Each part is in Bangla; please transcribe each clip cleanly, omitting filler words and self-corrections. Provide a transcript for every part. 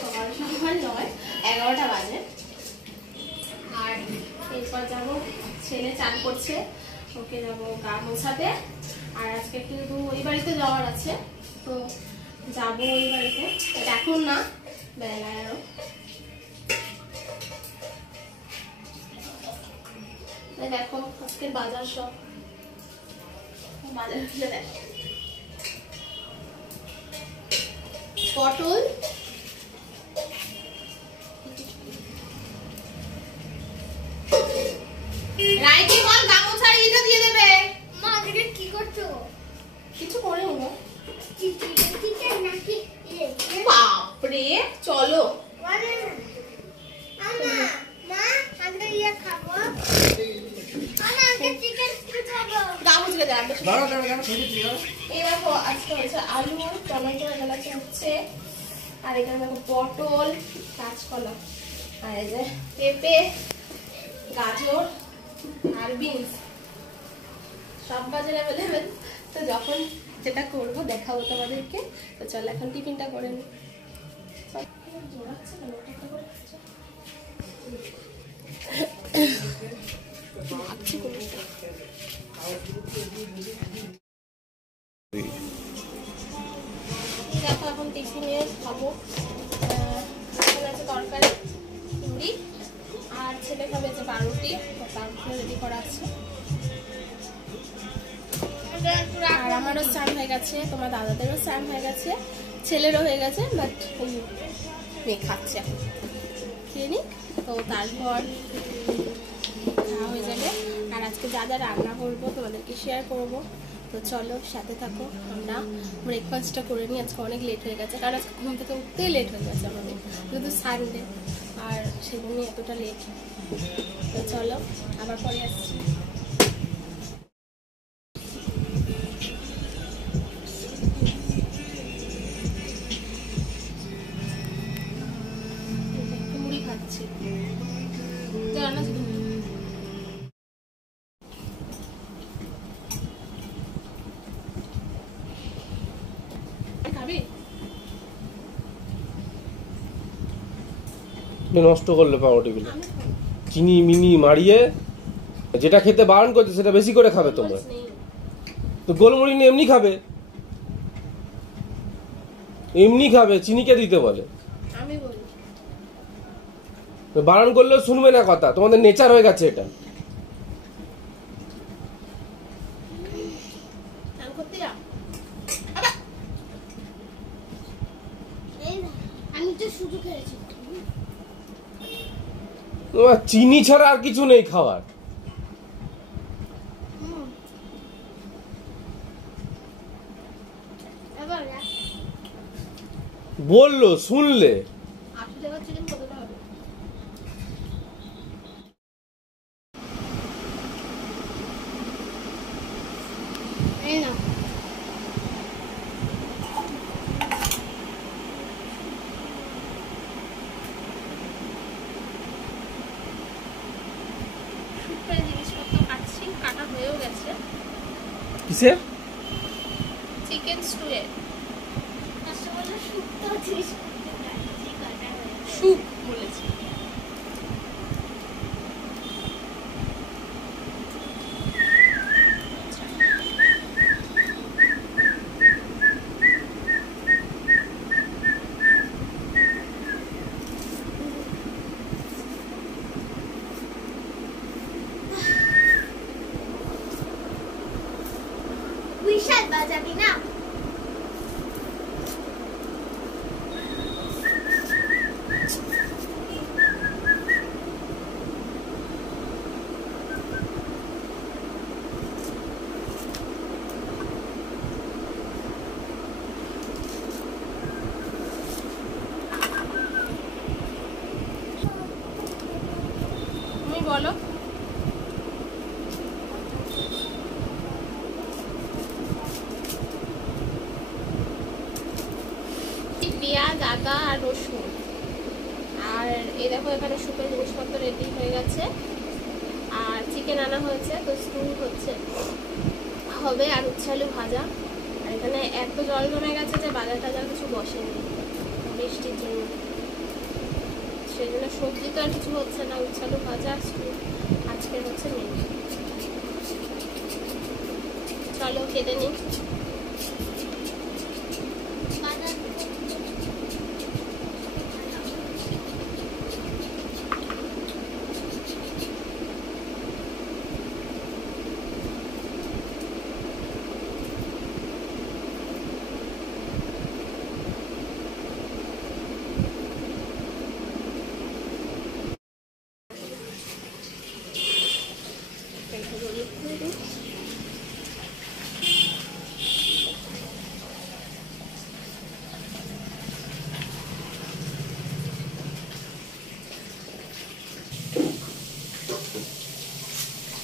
সকাল সকাল নয়, 11টা বাজে। আর এরপর যাবো, ছেলে চান করছে, ওকে যাবো গা মোছাতে। আর আজকে কিন্তু ওই বাড়িতে যাওয়ার আছে, তো যাবো ওই বাড়িতে। এখন না, বেলায় আরো। দেখো আজকে বাজার সব বাজার খুলে দেখো, পটল, রাইকে বল গামছা এটা দিয়ে দেবে। মা আজকে কি করছো? কিছু করে নেবো। চিকেন নাকি? বাপরে চলো। আলু, টমেটো, এগুলো হচ্ছে, আর এখানে দেখো পটল, কাঁচকলা, আর এই যে পেঁপে, গাজর আর বিনস, সব বাজারে অ্যাভেলেবেল। তো যখন যেটা করবো দেখাবো তোমাদেরকে। তো চলো এখন টিফিনটা করে নিই। দেখো এখন টিফিনে খাবো, আছে তরকারি, মুড়ি, আর ছেলে খাবে যে পাউরুটি, পাউরুটি রেডি করা আছে। আর আমারও স্নান হয়ে গেছে, তোমার দাদাদেরও স্নান হয়ে গেছে, ছেলেরও হয়ে গেছে, বাট মেয়ে খাচ্ছে এখন, খেয়ে নি। তো তারপর খাওয়া হয়ে যাবে। আর আজকে যা যা রান্না করবো তোমাদেরকে শেয়ার করবো। তো চলো সাথে থাকো। আমরা ব্রেকফাস্টটা করে নিই, আজকে অনেক লেট হয়ে গেছে, কারণ আজকে ঘুম থেকে উঠতেই লেট হয়ে গেছে আমাদের, যেহেতু সানডে, আর সেজন্যই এতটা লেট। তো চলো আবার পরে আসছি। মুড়ি খাচ্ছি, নষ্ট করলে পাউরুটিগুলো চিনি মিনি মারিয়ে, যেটা খেতে বারণ করছে সেটা বেশি করে খাবে তোমরা। তো গোলমরিচ নিয়ে এমনি খাবে, এমনি খাবে, চিনিকে দিতে বলে। বারণ করলেও শুনবে না কথা, তোমাদের নেচার হয়ে গেছে এটা। চিনি ছাড়া আর কিছু নেই খাওয়ার। বললো শুনলে। কিসে? চিকেন স্টু এর স্যুপ বলেছি। বিশাল বাজাবি না। তুমি বলো। পেঁয়াজ, আদা আর রসুন, আর এই দেখো এখানে শুকনো জিনিসপত্র রেডি হয়ে গেছে। আর চিকেন আনা হয়েছে, তো স্টু হচ্ছে হবে, আর উচ্ছে আলু ভাজা। আর এখানে এত জল জমে গেছে যে বাজার টাজার কিছু বসেনি, বৃষ্টির সেই জন্য সবজি তো আর কিছু হচ্ছে না, উচ্ছালু ভাজা আজকের হচ্ছে নেই। চলো কেটে নিই।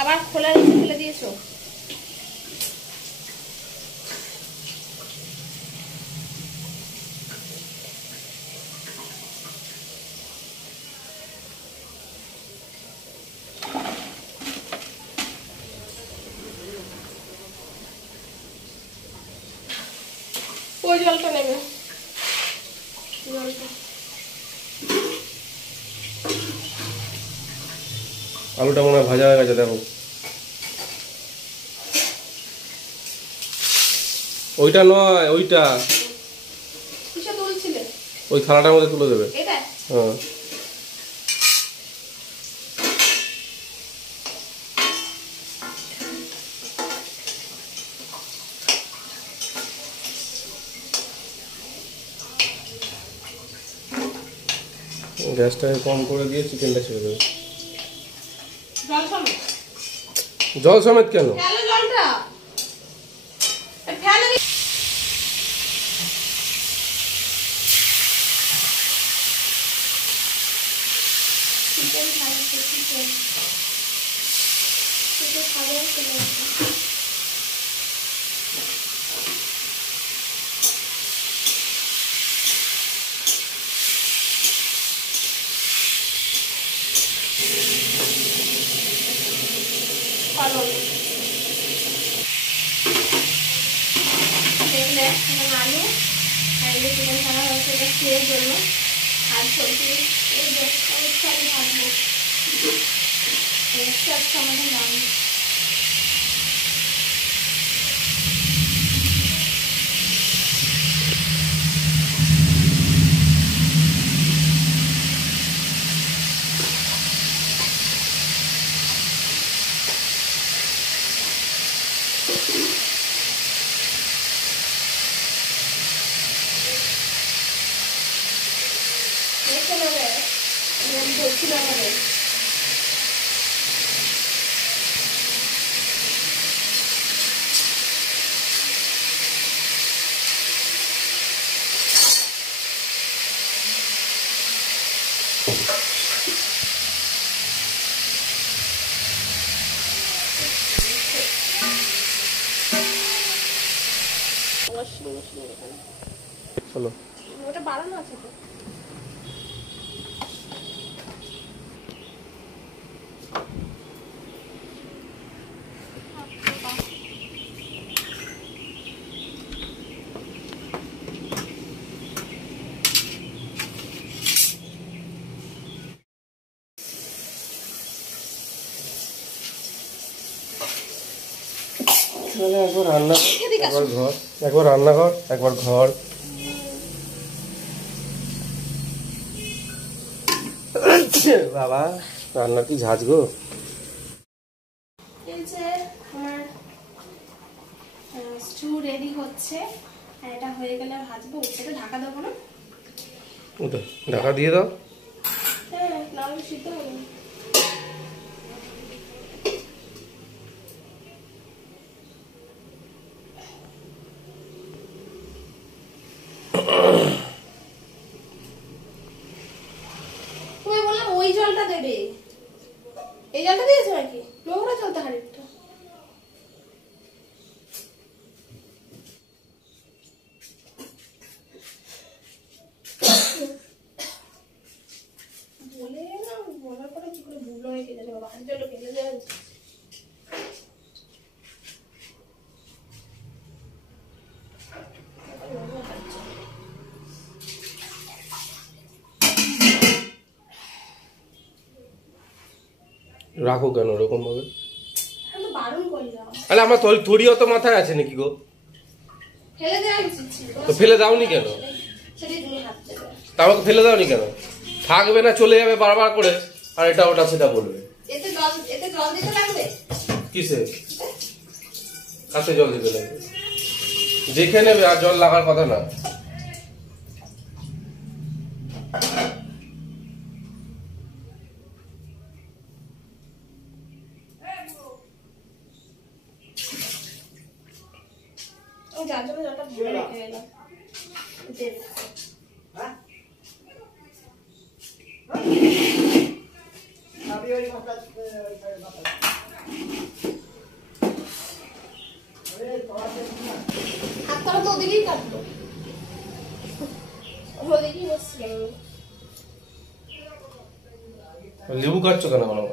আবার খোলা রেখে ফেলে দিয়েছো? ওই জলটা নেবে, জলটা। আলুটা মনে হয় ভাজা হয়ে গেছে, দেখো। ওইটা নয়, ওইটা কিসে তুলছিলে? ওই থালাটার মধ্যে তুলে দেবে। এটা? হ্যাঁ। গ্যাসটাকে কম করে দিয়ে চিকেনটা ছেড়ে দেবে। জল সমেত? জল সমেত কেন? ফেলো জলটা, ফেলো। চিকেন খাবে, চিকেন খাবে। দেখলে আলু আর এই চিকেন ছাড়া হয়েছে, এটা খেয়ে জন্য। আর সবজি এই যে অবশ্যই আমি ভাজবো, আজকে আমাদের রান্না। চলো, ওটা বাড়ানো আছে তো। একবার রান্না, একবার ঘর, একবার রান্নাঘর, একবার ঘর। বাবা, রান্নার কি ঝাঁজ গো। আমার স্টু রেডি হচ্ছে, আর এটা হয়ে গেলে ভাজবো। এটা ঢাকা দেবো না? ওটা ঢাকা দিয়ে দাও। হ্যাঁ, নাহলে সিদ্ধ হবে না। তুমি বললাম ওই জলটা দেবে, এই জলটা দিয়েছো নাকি? নোংরা জলটা হাড়িটা। বলে না, বলার পরে কি করে ভুল হয়ে গেছে, বাড়ির জল ফেলে দেওয়া উচিত। রাখো কেন এরকম ভাবে? আমি তো বারণ করলাম। আরে আমার থরিও তো মাথায় আছে নাকি গো? ফেলে দেওয়া উচিত ছিল। তো ফেলে দাওনি কেন? সেটাই তুমি হাত দেবে। তা আমাকে ফেলে দাওনি কেন? থাকবে না, চলে যাবে বারবার করে, আর এটা ওটা সেটা বলবে। এতে জল দিতে লাগবে? কিসে? কাছে জল দিতে লাগবে? দেখে নেবে, আর জল লাগার কথা না। যার জন্য জলটা ভরে রেখে গেলাম। হাতটা তো ওদিকেই কাটবো, ওদিকেই বসছিলাম। লেবু কাটছো কেন বলো?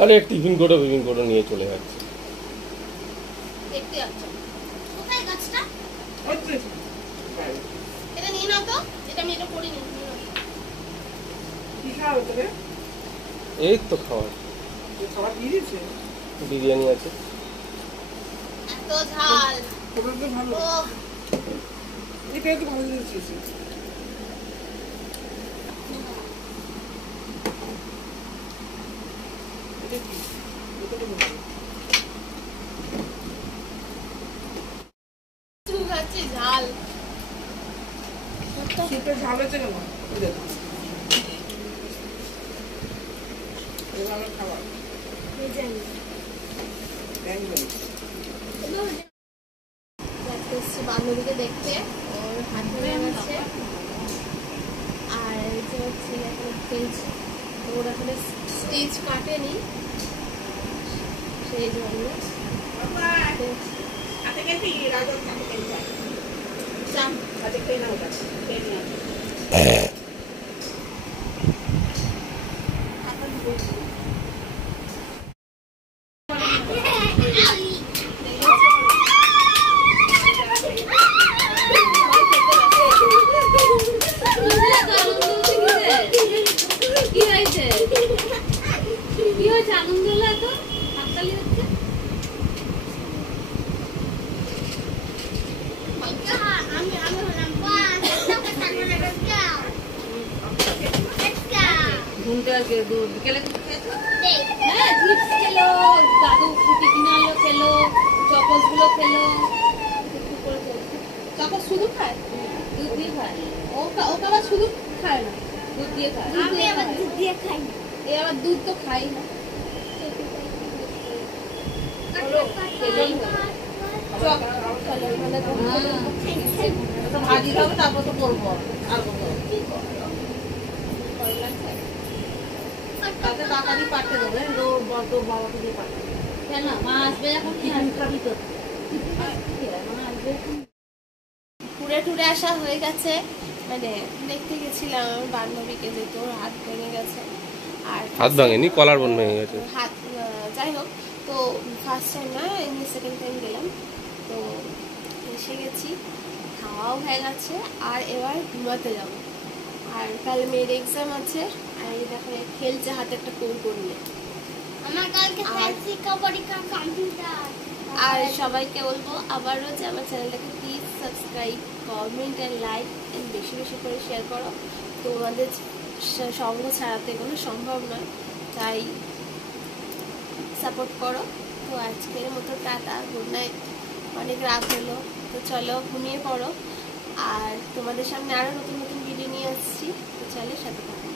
আরে টিফিন করে নিয়ে চলে যাচ্ছে। দেখতে যাচ্ছ কোথায় গাছটা? এটা নিয়ে নাও তো, এটা আমি এটা করিনি। কি খাওয়া তোকে? এই তো খাওয়া। খাবার দিয়ে দিয়েছে? বিরিয়ানি আছে। এত ঝাল। তোকে তো ভালো। ও এটাই তো ভালো দিয়েছিস। এটা কি? এটা তো ভালো। তুই খাচ্ছিস ঝাল? সুপে ঝাল হয়েছে কেন? এবার খাবার বান্ধবীকে দেখতে ওর হাত ধরে গেছে, আর এই যে হচ্ছে এখন খেলছে, ওর এখন স্টেজ কাটেনি সেই জন্য। দাদু ফুটি কিনে আনলো, খেলো, চকস গুলো খেলো। চকস শুধু খায়, দুধ দিয়ে খায়। ওকে আবার শুধু খায় না, দুধ দিয়ে খায়। আমি আবার দুধ দিয়ে খাই। এ আবার দুধ তো খাই না। ভাজি খাবে তারপর তো করবো আর তাতে তাড়াতাড়ি পাঠিয়ে দেবে। তোর বাবাকে দিয়ে পাঠিয়ে দেবে। কেন মা আসবে যখন খাবি তো? ঘুরে টুরে আসা হয়ে গেছে, মানে দেখতে গেছিলাম আমার বান্ধবীকে, যে তোর হাত ভেঙে গেছে। আর হাত ভাঙেনি, কলার বোন ভেঙে গেছে। হাত যাই হোক, তো ফার্স্ট টাইম না, এমনি সেকেন্ড টাইম গেলাম। তো এসে গেছি, খাওয়াও হয়ে গেছে, আর এবার ঘুমাতে যাব। আর কাল মেয়ের এক্সাম আছে, আর এই দেখো খেলছে হাতে একটা কৌকর নিয়ে। আমার কালকে ফিজিক্স পরীক্ষা কম্পিউটার। আর সবাইকে বলবো আবারও যে আমার চ্যানেলটাকে please subscribe, comment and like and বেশি বেশি করে শেয়ার করো। তোমাদের সঙ্গ ছাড়াতে কোনো সম্ভব নয়, তাই সাপোর্ট করো। তো আজকের মতো টাটা, গুড নাইট। অনেক রাত হলো, তো চলো ঘুমিয়ে পড়ো। আর তোমাদের সামনে আরও নতুন নতুন ভিডিও নিয়ে আসছি, তো চলো সাথে থাকো।